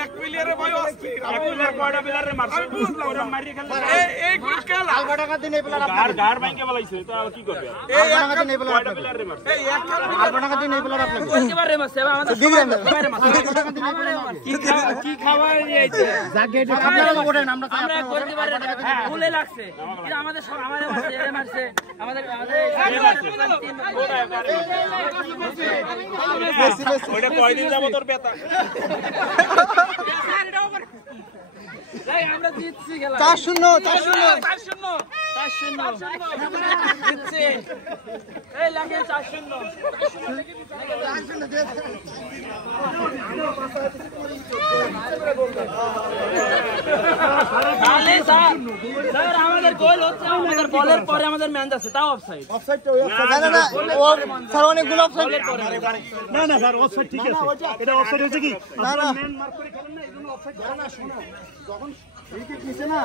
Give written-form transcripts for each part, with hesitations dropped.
এক প্লেয়ারে ভাই অস্থির এক প্লেয়ার কয়টা প্লেয়ারে মারছে আমি বুঝলাম ওরা মারি খেলে এই গুড খেলা আলবা টাকা দিন এই প্লেয়ার আপনাকে গার ভাঙকে বলাইছে তো আর কি করবে এই এক টাকা দিন এই প্লেয়ার কয়টা আপনাকে প্লেয়ারে মারছে এই এক খেলা আলবা টাকা দিন এই প্লেয়ার আপনাকে একেবারে মারছে আমাদের একেবারে মারছে কি খাবার নিয়েছে আপনারা তো ওঠেন আমরা আমরা করতে পারি ভুলে লাগছে কিন্তু আমাদের সব আমাদের মারছে এর মারছে আমাদের ওইটা কয়দিন যাব তোর বেতা আমরা জিতছি খেলা 4-0 জিতছি এই লাগে 4-0 তাহলে স্যার আমাদের গোল হচ্ছে আমাদের বলের পরে আমাদের ম্যাচ আছে তাও অফসাইড না ও স্যার অনেকগুলো অফসাইড না স্যার অফসাইড ঠিক আছে এটা অফসাইড হয়েছে কি না মেন মার্ক করে খেলেন না এজন্য অফসাইড না শোনা যখন উইকেট নিছে না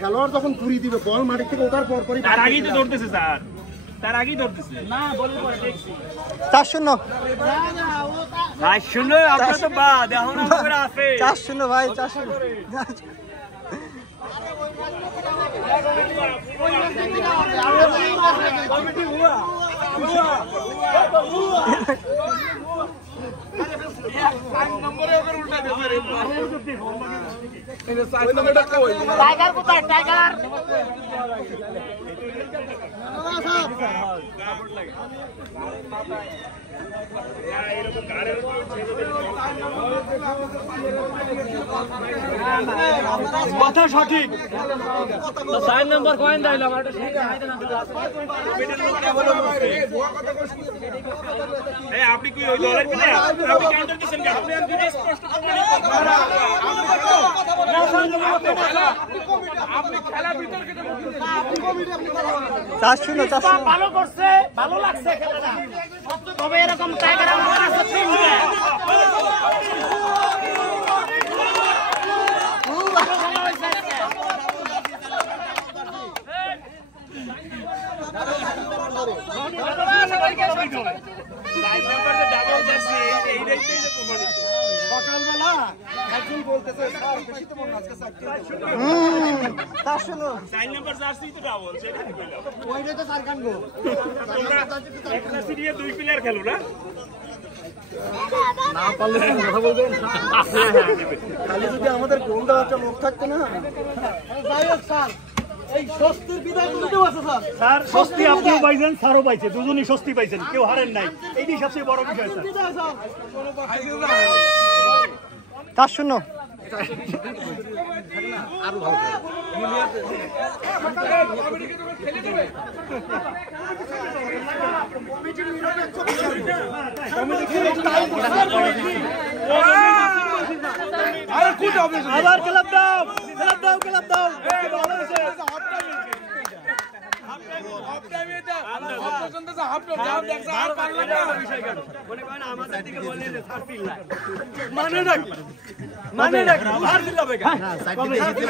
খেলোয়াড় যখন ঘুরি দিবে বল মাটি থেকে ওঠার পর পরই তার আগেই তো দৌড়তেছে স্যার তার আগেই দৌড়তেছে না বলের পরে দেখছি 4-0 আপনারা তো বাদ এখন আমরা আছে 4-0 ভাই 4-0 নম্বরে ওদের উল্টা দেবে রে এই 4 নম্বরটা কই টাইগার কোথায় টাইগার কথা সঠিক 4 নম্বর কয়েন দিলাম আর এই আপনি কি ওই দলের প্লেয়ার আপনি কাউন্টার দিবেন কেন আপনি দুটো স্পষ্ট আপনি খেলা বিতর্কে 4-0 ভালো করছে ভালো লাগছে খেলাটা তবে এরকম টাইগার আমাদের কাছে তিনটা সকালবেলা একজন বলতেছে স্যার বেশি তো মনে আজকে 4-0 সাইন নাম্বার জার্সি তো ডাবল সেটা কি কইলাম ওইটা তো 4 কানবো তোমরা একটা সিরিজে দুই প্লেয়ার খেলো না না পারলে কথা বলবেন খালি যদি আমাদের গোল দেওয়ার একটা লোক থাকতো না যাই হোক স্যার এই স্বস্তির বিদায় দিতে আছে স্যার স্যার স্বস্তি আপনিও পাইছেন স্যারও পাইছে দুজনই স্বস্তি পাইছেন কেউ হারেন নাই এইটাই সবচেয়ে বড় বিষয় স্যার 4-0 আরে কোন হবে আবার ক্লাব দাও ভালো হয়েছে হাফ টাইমে এটা হাফ পর্যন্ত হাফ টাইম দেখছ আর পারলাম না বিষয় কেন মনে করেন আমাদের দিকে বলে যে স্যার ফিল না মানে নাকি আর দিল হবে সাইড দিয়ে